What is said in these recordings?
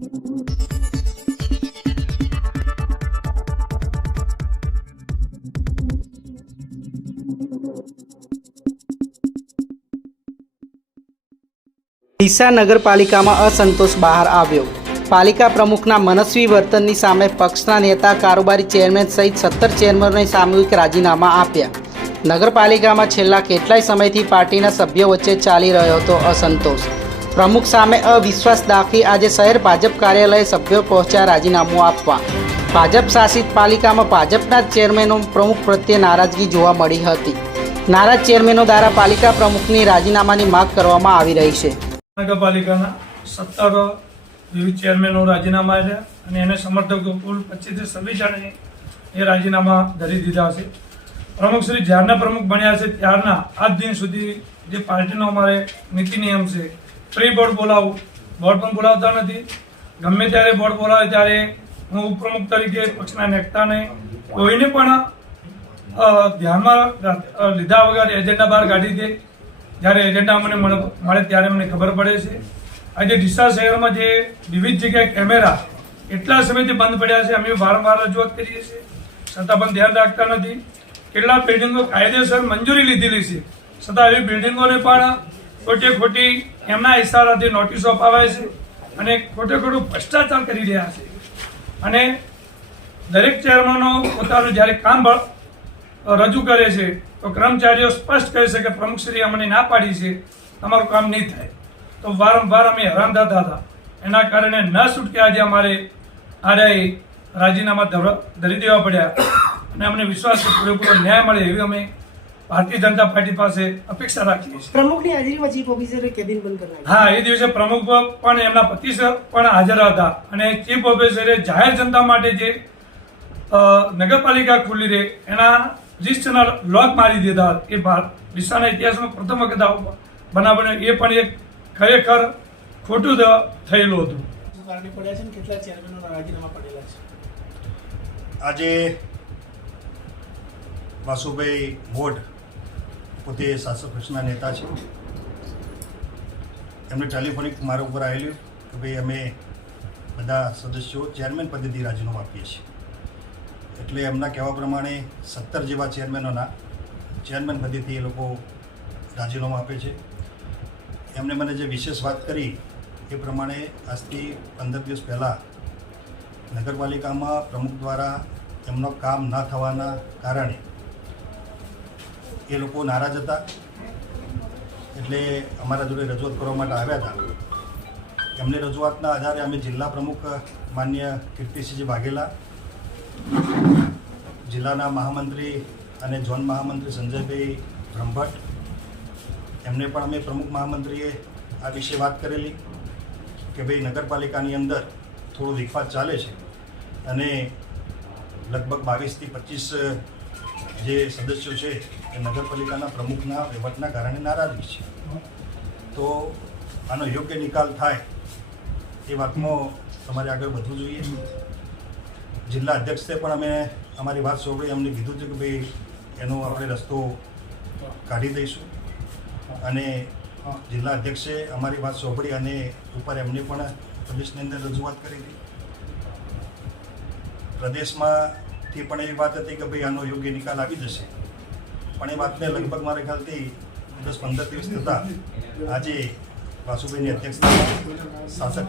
ડીસા નગરપાલિકામાં અસંતોષ બહાર આવ્યો. પાલિકા પ્રમુખના મનસ્વી વર્તનની સામે પક્ષના નેતા, કારોબારી ચેરમેન સહિત સત્તર ચેરમેનોએ સામૂહિક રાજીનામા આપ્યા. નગરપાલિકામાં છેલ્લા કેટલાય સમયથી પાર્ટીના સભ્યો વચ્ચે ચાલી રહ્યો હતો અસંતોષ. પ્રમુખ સામે અવિશ્વાસ દાખવી આજે શહેર ભાજપ કાર્યાલય સભ્યો પહોંચ્યા રાજીનામું આપવા. ભાજપ શાસિત પાલિકામાં ભાજપના ચેરમેનો પ્રમુખ પ્રત્યે નારાજગી જોવા મળી હતી. નારાજ ચેરમેનો દ્વારા પાલિકા પ્રમુખની રાજીનામાની માંગ કરવામાં આવી રહી છે. નગરપાલિકાના સત્તર વિવિધ ચેરમેનો રાજીનામા આપ્યા અને એને સમર્થકો કુલ પચીસથી છવ્વીસ જણે એ રાજીનામા ધરી દીધા છે. પ્રમુખ શ્રી જ્યારના પ્રમુખ બન્યા છે ત્યારના આજ દિન સુધી જે પાર્ટીનો અમારે નીતિ નિયમ છે પ્રી બોર્ડ બોલાવું. બોર્ડ પણ બોલાવતા નથી. ગમે ત્યારે બોર્ડ બોલાવે ત્યારે હું ઉપપ્રમુખ તરીકે પક્ષના નેતાને કોઈને પણ ધ્યાનમાં લીધા વગર એજન્ડા બહાર કાઢી દે. જ્યારે એજન્ડા મને મળે ત્યારે મને ખબર પડે છે. આજે ડીસા શહેરમાં જે વિવિધ જગ્યાએ કેમેરા એટલા સમયથી બંધ પડ્યા છે. અમે વારંવાર રજૂઆત કરીએ છીએ. છતાં પણ ધ્યાન રાખતા નથી. કેટલા બિલ્ડિંગો કાયદેસર મંજૂરી લીધેલી છે. છતાં એવી બિલ્ડિંગોને પણ ખોટી ખોટી એમના ઇશારાથી નોટિસો અપાવાય છે અને ખોટે ખોટું ભ્રષ્ટાચાર કરી રહ્યા છે. અને દરેક ચેરમેનો પોતાનું જ્યારે કામ રજૂ કરે છે, તો કર્મચારીઓ સ્પષ્ટ કહે છે કે પ્રમુખશ્રી અમને ના પાડી છે, તમારું કામ નહીં થાય. તો વારંવાર અમે હેરાન થતા હતા. એના કારણે ન છૂટકે આજે અમારે આરઆઈ રાજીનામા ધર- દેવા પડ્યા. અને અમને વિશ્વાસ પૂરેપૂરો ન્યાય મળે એવી અમે ભારતીય જનતા પાર્ટી પાસે અપેક્ષા રાખીએ છીએ. પ્રમુખની હાજરીમાં ચીફ ઓફિસરે કેબિન બંધ કરી હા એ દિવસે પ્રમુખ પણ એમના પતિ સર પણ હાજર હતા. અને ચીફ ઓફિસરે જાહેર જનતા માટે જે નગરપાલિકા ખુલ્લી રહે એના રજિસ્ટરના લોક મારી દીધા એ ડીસાના ઇતિહાસમાં પ્રથમ વખત આવો બનાવ બન્યો એ પણ એક ખરેખર ખોટું દ- થયેલું હતું. શું કારણે પડ્યા છે ને? કેટલા ચેરમેનોના રાજીનામા પડેલા છે? આજે વાસુભાઈ મોઢ પોતે શાસક પક્ષના નેતા છે. એમને ટેલિફોનિક મારા ઉપર આવેલું કે ભાઈ અમે બધા સદસ્યો ચેરમેન પદેથી રાજીનામું આપીએ છીએ. એટલે એમના કહેવા પ્રમાણે સત્તર જેવા ચેરમેનોના ચેરમેન પદેથી એ લોકો રાજીનામું આપે છે. એમને મને જે વિશેષ વાત કરી એ પ્રમાણે આજથી પંદર દિવસ પહેલાં નગરપાલિકામાં પ્રમુખ દ્વારા એમનો કામ ન થવાના કારણે એ લોકો નારાજ હતા. એટલે અમારા જોડે રજૂઆત કરવા માટે આવ્યા હતા. એમને રજૂઆતના આધારે અમે જિલ્લા પ્રમુખ, માન્ય કીર્તિસિંહજી વાઘેલા, જિલ્લાના મહામંત્રી અને ઝોન મહામંત્રી સંજયભાઈ બ્રહ્મભટ્ટ, એમને પણ અમે પ્રમુખ મહામંત્રીએ આ વિશે વાત કરેલી કે ભાઈ નગરપાલિકાની અંદર થોડો વિખવાદ ચાલે છે. અને લગભગ બાવીસથી પચીસ જે સદસ્યો છે એ નગરપાલિકાના પ્રમુખના વહીવટના કારણે નારાજગી છે. તો આનો યોગ્ય નિકાલ થાય એ વાતમાં તમારે આગળ વધવું જોઈએ. જિલ્લા અધ્યક્ષે પણ અમે અમારી વાત સાંભળી, અમને કીધું છે કે ભાઈ એનો આપણે રસ્તો કાઢી દઈશું. અને જિલ્લા અધ્યક્ષે અમારી વાત સાંભળી અને ઉપર એમને પણ પોલીસની અંદર રજૂઆત કરી હતી પ્રદેશમાંથી પણ એવી વાત હતી કે ભાઈ આનો યોગ્ય નિકાલ આવી જશે. પણ એ વાતને લગભગ મારા ખ્યાલથી દસ પંદર દિવસ થતાં આજે વાસુભાઈની અધ્યક્ષતામાં શાસક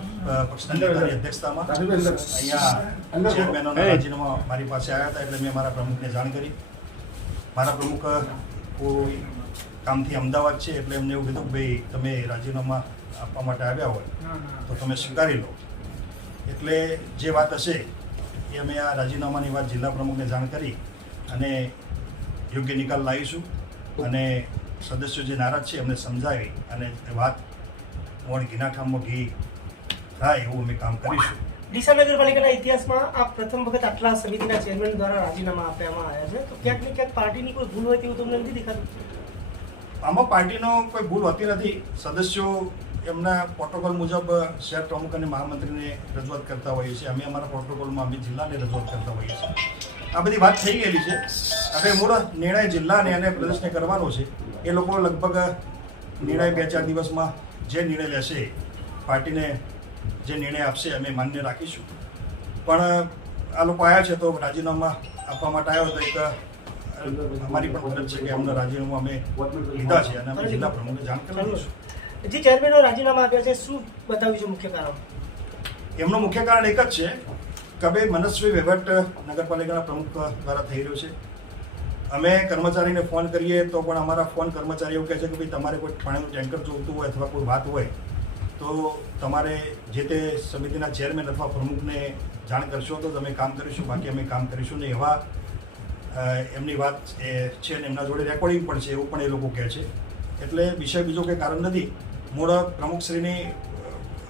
પક્ષના નેતાની અધ્યક્ષતામાં અહીંયા ચેરમેનોના રાજીનામા મારી પાસે આવ્યા હતા એટલે મેં મારા પ્રમુખને જાણ કરી. મારા પ્રમુખ કોઈ કામથી અમદાવાદ છે એટલે એમને એવું કીધું કે ભાઈ તમે રાજીનામા આપવા માટે આવ્યા હોય તો તમે સ્વીકારી લો. એટલે જે વાત હશે એ અમે આ રાજીનામાની વાત જિલ્લા પ્રમુખને જાણ કરી અને યોગ્ય નિકાલ લાવીશું. અને સદસ્યો જે નારાજ છે એમને સમજાવી અને વાત મોણ ઘીના ઠામમાં ઘી થાય એવું અમે કામ કરીશું. ડીસા નગરપાલિકાના ઇતિહાસમાં આ પ્રથમ વખત આટલા સમિતિના ચેરમેન દ્વારા રાજીનામા આપવામાં આવ્યા છે. તો ક્યાંક ને ક્યાંક પાર્ટીની કોઈ ભૂલ હોય તેવું તમને નથી દેખાતું? આમાં પાર્ટીનો કોઈ ભૂલ હોતી નથી. સદસ્યો એમના પ્રોટોકોલ મુજબ શહેર પ્રમુખ અને મહામંત્રીને રજૂઆત કરતા હોઈએ છીએ. અમે અમારા પ્રોટોકોલમાં અમે જિલ્લાને રજૂઆત કરતા હોઈએ છીએ. આ બધી વાત થઈ ગયેલી છે. હવે મૂળ નિર્ણય જિલ્લાને અને પ્રદેશને કરવાનો છે. એ લોકો લગભગ નિર્ણય બે ચાર દિવસમાં જે નિર્ણય લેશે, પાર્ટીને જે નિર્ણય આપશે અમે માન્ય રાખીશું. પણ આ લોકો આવ્યા છે તો રાજીનામા આપવા માટે આવ્યો તો એક અમારી પણ ફરજ છે કે અમને રાજીનામું અમે લીધા છે અને અમે જિલ્લા પ્રમુખને જાણ કરી દઈશું જે ચેરમેનો રાજીનામા આપ્યા છે, શું બતાવ્યું છે મુખ્ય કારણ? એમનું મુખ્ય કારણ એક જ છે કે મનસ્વી વહીવટ નગરપાલિકાના પ્રમુખ દ્વારા થઈ રહ્યો છે. અમે કર્મચારીને ફોન કરીએ તો પણ અમારા ફોન કર્મચારીઓ કહે છે કે ભાઈ તમારે કોઈ પાણીનું ટેન્કર જોઈતું હોય અથવા કોઈ વાત હોય, તો તમારે જે તે સમિતિના ચેરમેન અથવા પ્રમુખને જાણ કરશો તો તમે કામ કરીશું, બાકી અમે કામ કરીશું ને એવા એમની વાત છે ને એમના જોડે રેકોર્ડિંગ પણ છે એવું પણ એ લોકો કહે છે. એટલે વિષય બીજો કંઈ કારણ નથી. મૂળ પ્રમુખશ્રીની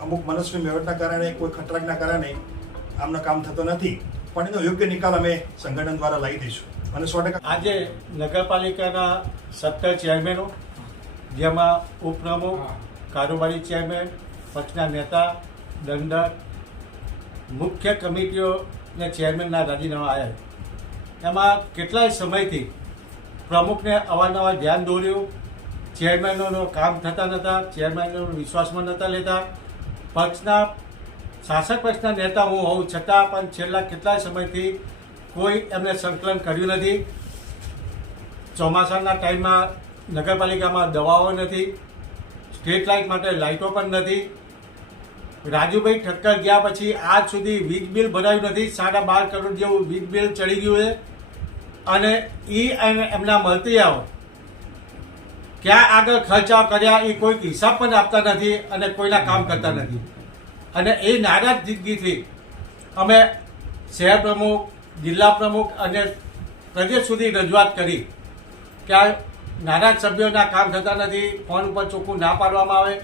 અમુક મનસ્વી મેળવટના કારણે કોઈ ખટરાકના કારણે આમનો કામ થતો નથી. પણ એનો યોગ્ય નિકાલ અમે સંગઠન દ્વારા લાવી દઈશું. અને સો ટકા આજે નગરપાલિકાના સત્તર ચેરમેનો જેમાં ઉપપ્રમુખ કારોબારી ચેરમેન પક્ષના નેતા દંડક મુખ્ય કમિટીઓને ચેરમેનના રાજીનામા આવ્યા એમાં કેટલાય સમયથી પ્રમુખને અવારનવાર ધ્યાન દોર્યું ચેરમેનોનું કામ થતા નહોતા ચેરમેનોનો વિશ્વાસમાં નહોતા લેતા. પક્ષના, શાસક પક્ષના નેતા હું હોઉં છતાં પણ છેલ્લા કેટલાય સમયથી કોઈ એમને સંકલન કર્યું નથી. ચોમાસાના ટાઈમમાં નગરપાલિકામાં દવાઓ નથી, સ્ટ્રીટ લાઇટ માટે લાઇટો પણ નથી. રાજુભાઈ ઠક્કર ગયા પછી આજ સુધી વીજ બિલ ભરાયું નથી, સાડા બાર કરોડ જેવું વીજ બિલ ચડી ગયું છે. અને એ એમના મળતી આવો ક્યાં આગળ ખર્ચાઓ કર્યા એ કોઈ હિસાબ પણ આપતા નથી અને કોઈના કામ કરતા નથી. અને એ નારાજગીથી અમે શહેર પ્રમુખ, જિલ્લા પ્રમુખ અને પ્રદેશ સુધી રજૂઆત કરી કે આ નારાજ સભ્યોના કામ થતા નથી, ફોન ઉપર ચોખ્ખું ના પાડવામાં આવે.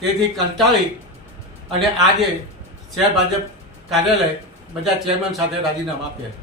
તેથી કંટાળી અને આજે શહેર ભાજપ કાર્યાલય બધા ચેરમેન સાથે રાજીનામા આપ્યા.